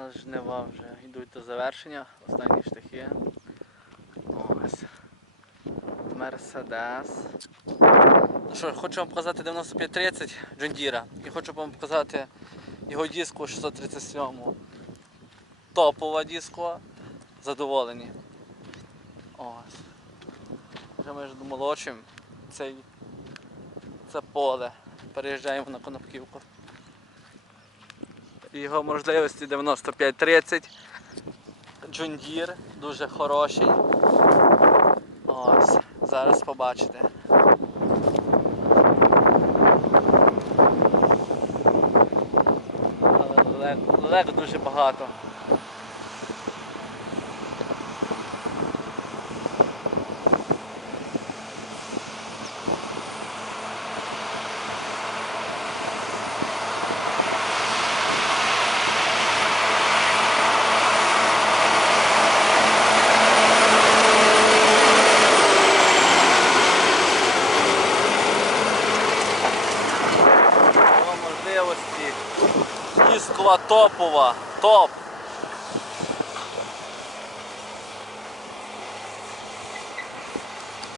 нас жнива вже йдуть до завершення. Останні шляхи. Ось. Мерседес. Ну що, хочу вам показати 9530 Джондіра. І хочу вам показати його диску 637. Топова диско. Задоволені. Ось. Вже ми ж домолочимо цей, це поле. Переїжджаємо на Конопківку. Його можливості 95-30. Джундір дуже хороший. Ось, зараз побачите. Але лег, лелек дуже багато. Можливості. Топова. Топ.